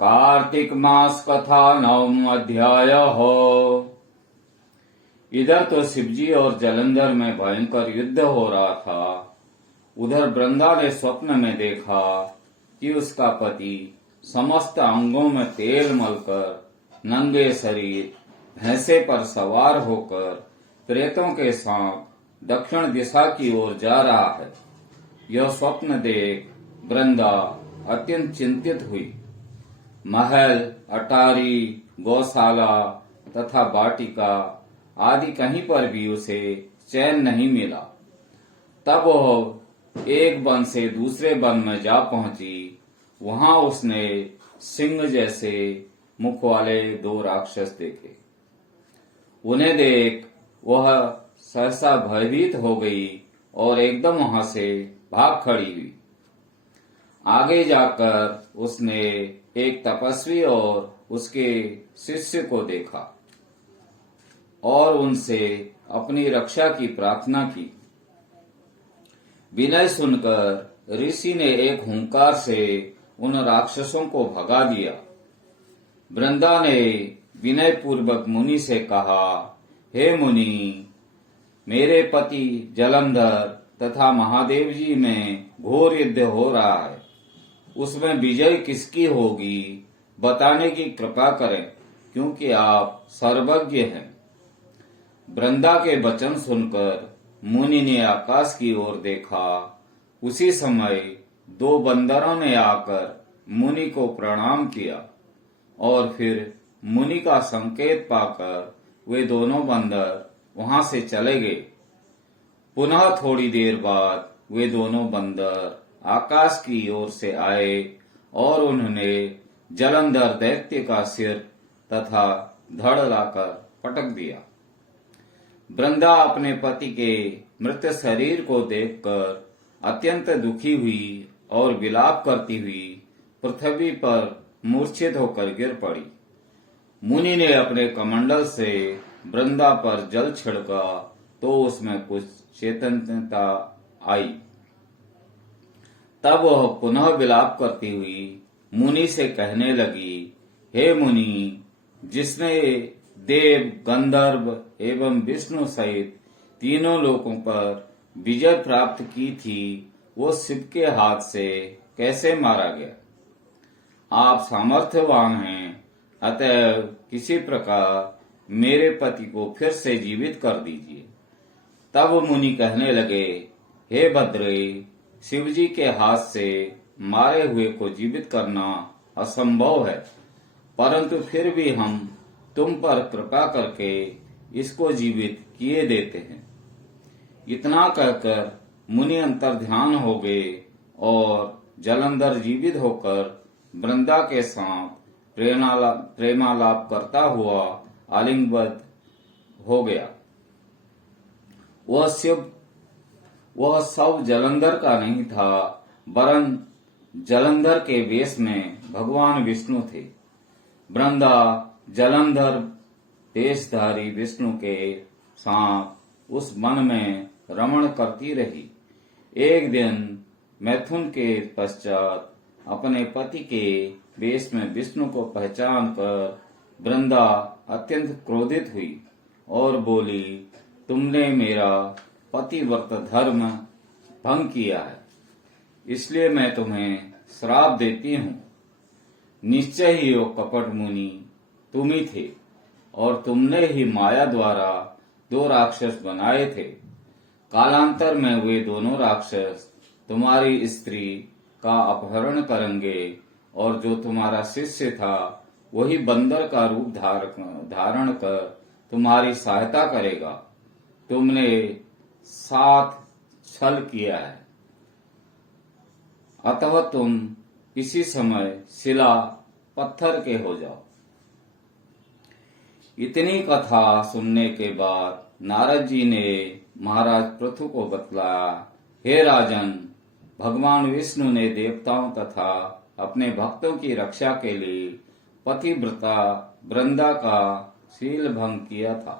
कार्तिक मास कथा 9वां अध्याय हो। इधर तो शिवजी और जलंधर में भयंकर युद्ध हो रहा था। उधर वृंदा ने स्वप्न में देखा कि उसका पति समस्त अंगों में तेल मलकर नंगे शरीर भैंसे पर सवार होकर प्रेतों के साथ दक्षिण दिशा की ओर जा रहा है। यह स्वप्न देख वृंदा अत्यंत चिंतित हुई। महल, अटारी, गौशाला तथा वाटिका आदि कहीं पर भी उसे चैन नहीं मिला। तब वह एक वन से दूसरे वन में जा पहुंची। वहां उसने सिंह जैसे मुख वाले 2 राक्षस देखे। उन्हें देख वह सहसा भयभीत हो गई और एकदम वहां से भाग खड़ी हुई। आगे जाकर उसने एक तपस्वी और उसके शिष्य को देखा और उनसे अपनी रक्षा की प्रार्थना की। विनय सुनकर ऋषि ने एक हुंकार से उन राक्षसों को भगा दिया। वृंदा ने विनय पूर्वक मुनि से कहा, हे मुनि, मेरे पति जलंधर तथा महादेव जी में घोर युद्ध हो रहा है। उसमें विजय किसकी होगी बताने की कृपा करें, क्योंकि आप सर्वज्ञ हैं। वृंदा के वचन सुनकर मुनि ने आकाश की ओर देखा। उसी समय 2 बंदरों ने आकर मुनि को प्रणाम किया और फिर मुनि का संकेत पाकर वे दोनों बंदर वहां से चले गए। पुनः थोड़ी देर बाद वे दोनों बंदर आकाश की ओर से आए और उन्होंने जलंधर दैत्य का सिर तथा धड़ लाकर पटक दिया। वृंदा अपने पति के मृत शरीर को देखकर अत्यंत दुखी हुई और विलाप करती हुई पृथ्वी पर मूर्छित होकर गिर पड़ी। मुनि ने अपने कमंडल से वृंदा पर जल छिड़का तो उसमें कुछ चेतनता आई। तब वह पुनः विलाप करती हुई मुनि से कहने लगी, हे मुनि, जिसने देव, गंधर्व एवं विष्णु सहित तीनों लोकों पर विजय प्राप्त की थी, वो शिव के हाथ से कैसे मारा गया? आप सामर्थ्यवान हैं, अतः किसी प्रकार मेरे पति को फिर से जीवित कर दीजिए। तब मुनि कहने लगे, हे भद्रे, शिवजी के हाथ से मारे हुए को जीवित करना असंभव है, परंतु फिर भी हम तुम पर कृपा करके इसको जीवित किए देते हैं। इतना कहकर मुनि अंतर्ध्यान हो गए और जलंधर जीवित होकर वृंदा के साथ प्रेमालाप करता हुआ आलिंगबद्ध हो गया। वह सब जलंधर का नहीं था, वरन जलंधर के वेश में भगवान विष्णु थे। वृंदा जलंधर देशधारी विष्णु के साथ उस वन में रमण करती रही। एक दिन मैथुन के पश्चात अपने पति के वेश में विष्णु को पहचान कर वृंदा अत्यंत क्रोधित हुई और बोली, तुमने मेरा पतिव्रत धर्म भंग किया है, इसलिए मैं तुम्हें श्राप देती हूँ। निश्चय ही वो कपट मुनि तुम ही थे और तुमने ही माया द्वारा 2 राक्षस बनाए थे। कालांतर में वे दोनों राक्षस तुम्हारी स्त्री का अपहरण करेंगे और जो तुम्हारा शिष्य था वही बंदर का रूप धारण कर तुम्हारी सहायता करेगा। तुमने 7 छल किया है, अतः तुम इसी समय शिला पत्थर के हो जाओ। इतनी कथा सुनने के बाद नारद जी ने महाराज पृथु को बतलाया, हे राजन, भगवान विष्णु ने देवताओं तथा अपने भक्तों की रक्षा के लिए पतिव्रता वृंदा का शील भंग किया था,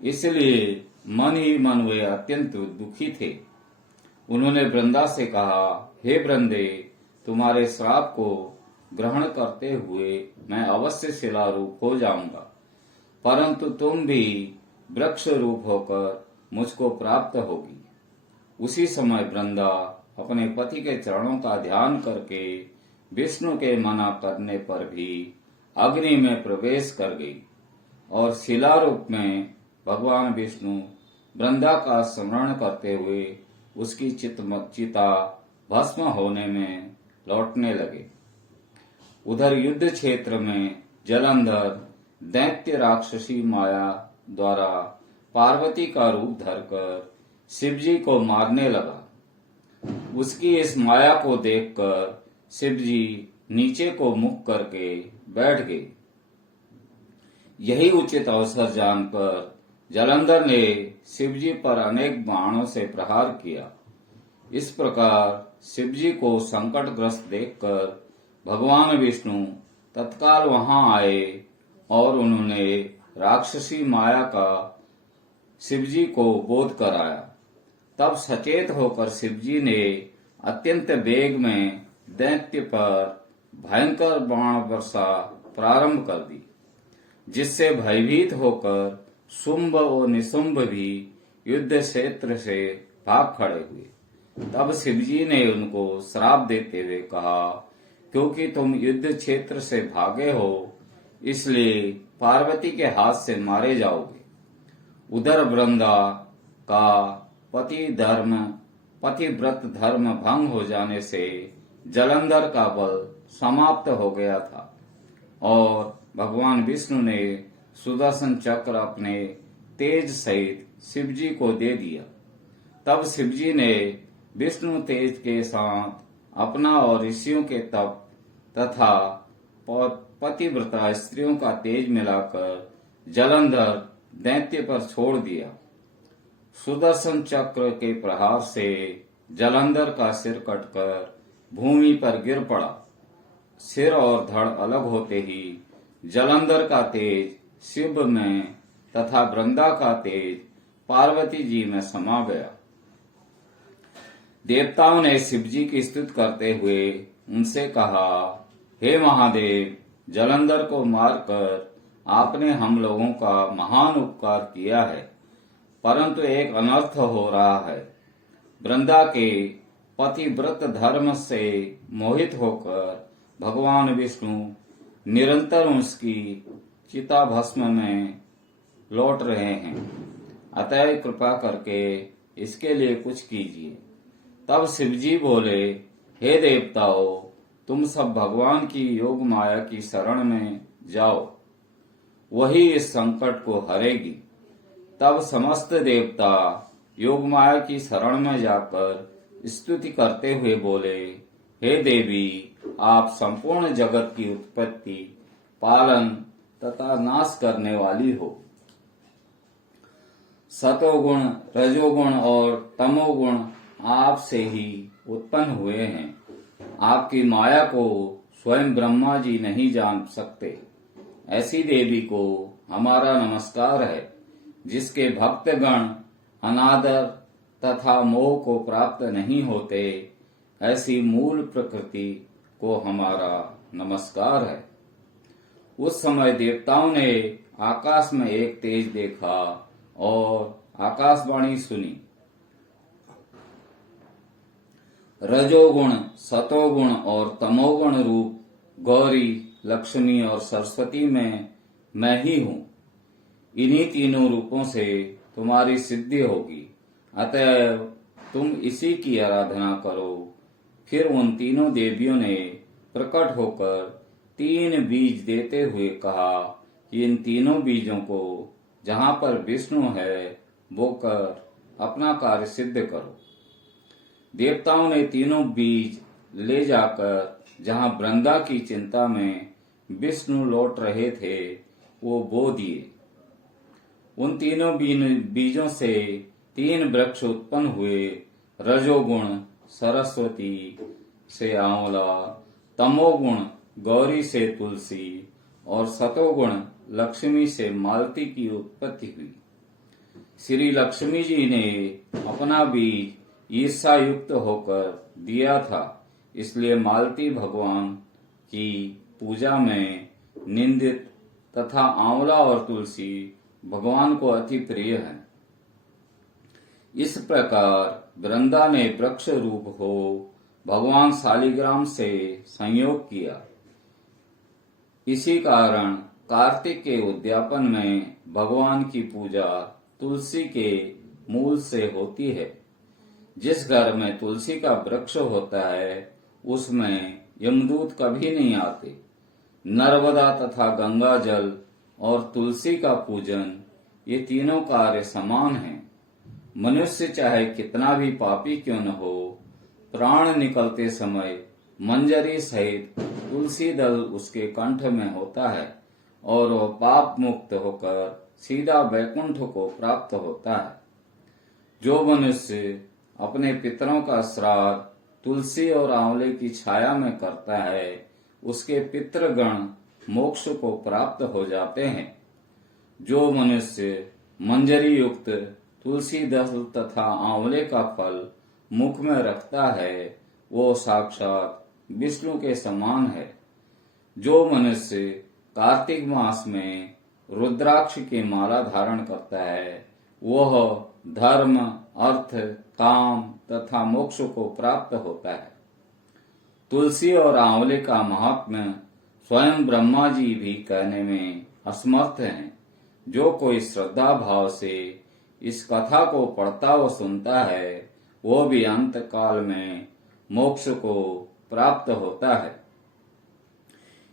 इसलिए मन ही मन वे अत्यंत दुखी थे। उन्होंने वृंदा से कहा, हे वृंदे, तुम्हारे श्राप को ग्रहण करते हुए मैं अवश्य शिला रूप हो जाऊंगा, परंतु तुम भी वृक्ष रूप होकर मुझको प्राप्त होगी। उसी समय वृंदा अपने पति के चरणों का ध्यान करके विष्णु के मना करने पर भी अग्नि में प्रवेश कर गई और शिला रूप में भगवान विष्णु वृंदा का स्मरण करते हुए उसकी चिता भस्म होने में लौटने लगे। उधर युद्ध क्षेत्र में जलंधर दैत्य राक्षसी माया द्वारा पार्वती का रूप धरकर शिवजी को मारने लगा। उसकी इस माया को देखकर शिवजी नीचे को मुख करके बैठ गए। यही उचित अवसर जानकर जलंधर ने शिवजी पर अनेक बाणों से प्रहार किया। इस प्रकार शिवजी को संकटग्रस्त देखकर भगवान विष्णु तत्काल वहां आए और उन्होंने राक्षसी माया का शिवजी को बोध कराया। तब सचेत होकर शिवजी ने अत्यंत वेग में दैत्य पर भयंकर बाण वर्षा प्रारंभ कर दी, जिससे भयभीत होकर शुंभ और निशुंभ भी युद्ध क्षेत्र से भाग खड़े हुए। तब शिवजी ने उनको श्राप देते हुए कहा, क्योंकि तुम युद्ध क्षेत्र से भागे हो, इसलिए पार्वती के हाथ से मारे जाओगे। उधर वृंदा का पतिव्रत धर्म भंग हो जाने से जलंधर का बल समाप्त हो गया था और भगवान विष्णु ने सुदर्शन चक्र अपने तेज सहित शिवजी को दे दिया। तब शिवजी ने विष्णु तेज के साथ अपना और ऋषियों के तप तथा पतिव्रता स्त्रियों का तेज मिलाकर जलंधर दैत्य पर छोड़ दिया। सुदर्शन चक्र के प्रहार से जलंधर का सिर कटकर भूमि पर गिर पड़ा। सिर और धड़ अलग होते ही जलंधर का तेज शिव में तथा वृंदा का तेज पार्वती जी में समा गया। देवताओं ने शिवजी की स्तुति करते हुए उनसे कहा, हे महादेव, जलंधर को मारकर आपने हम लोगों का महान उपकार किया है, परंतु एक अनर्थ हो रहा है। वृंदा के पतिव्रत धर्म से मोहित होकर भगवान विष्णु निरंतर उसकी चिता भस्म में लौट रहे हैं, अतः कृपा करके इसके लिए कुछ कीजिए। तब शिवजी बोले, हे देवताओं, तुम सब भगवान की योग माया की शरण में जाओ, वही इस संकट को हरेगी। तब समस्त देवता योग माया की शरण में जाकर स्तुति करते हुए बोले, हे देवी, आप संपूर्ण जगत की उत्पत्ति, पालन तथा नाश करने वाली हो। सतोगुण, रजोगुण और तमोगुण आपसे ही उत्पन्न हुए हैं। आपकी माया को स्वयं ब्रह्मा जी नहीं जान सकते। ऐसी देवी को हमारा नमस्कार है, जिसके भक्तगण अनादर तथा मोह को प्राप्त नहीं होते। ऐसी मूल प्रकृति को हमारा नमस्कार है। उस समय देवताओं ने आकाश में एक तेज देखा और आकाशवाणी सुनी। रजोगुण, सतोगुण और तमोगुण रूप गौरी, लक्ष्मी और सरस्वती में मैं ही हूँ। इन्हीं तीनों रूपों से तुम्हारी सिद्धि होगी, अतः तुम इसी की आराधना करो। फिर उन तीनों देवियों ने प्रकट होकर 3 बीज देते हुए कहा कि इन तीनों बीजों को जहाँ पर विष्णु है वो कर अपना कार्य सिद्ध करो। देवताओं ने तीनों बीज ले जाकर जहाँ वृंदा की चिंता में विष्णु लौट रहे थे वो बो दिए। उन तीनों बीजों से 3 वृक्ष उत्पन्न हुए। रजोगुण सरस्वती से आंवला, तमोगुण गौरी से तुलसी और सतोगुण लक्ष्मी से मालती की उत्पत्ति हुई। श्री लक्ष्मी जी ने अपना बीज ईर्षा युक्त होकर दिया था, इसलिए मालती भगवान की पूजा में निंदित तथा आंवला और तुलसी भगवान को अति प्रिय है। इस प्रकार वृंदा ने वृक्ष रूप हो भगवान शालिग्राम से संयोग किया। इसी कारण कार्तिक के उद्यापन में भगवान की पूजा तुलसी के मूल से होती है। जिस घर में तुलसी का वृक्ष होता है उसमें यमदूत कभी नहीं आते। नर्मदा तथा गंगा जल और तुलसी का पूजन ये तीनों कार्य समान हैं। मनुष्य चाहे कितना भी पापी क्यों न हो, प्राण निकलते समय मंजरी सहित तुलसी दल उसके कंठ में होता है और वह पाप मुक्त होकर सीधा वैकुंठ को प्राप्त होता है। जो मनुष्य अपने पितरों का श्राद्ध तुलसी और आंवले की छाया में करता है उसके पितृगण मोक्ष को प्राप्त हो जाते हैं। जो मनुष्य मंजरी युक्त तुलसी दल तथा आंवले का फल मुख में रखता है वो साक्षात विष्णु के समान है। जो मनुष्य कार्तिक मास में रुद्राक्ष की माला धारण करता है वह धर्म, अर्थ, काम तथा मोक्ष को प्राप्त होता है। तुलसी और आंवले का महात्म्य स्वयं ब्रह्मा जी भी कहने में असमर्थ हैं। जो कोई श्रद्धा भाव से इस कथा को पढ़ता व सुनता है वो भी अंत काल में मोक्ष को प्राप्त होता है।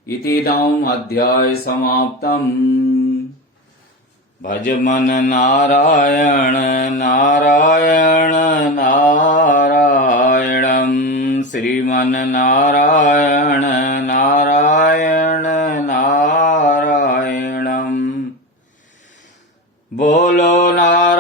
इतीदम् अध्याय समाप्तम्। भज मन नारायण नारायण नारायणम्, श्रीमन नारायण नारायण नारायणम्। बोलो नारायण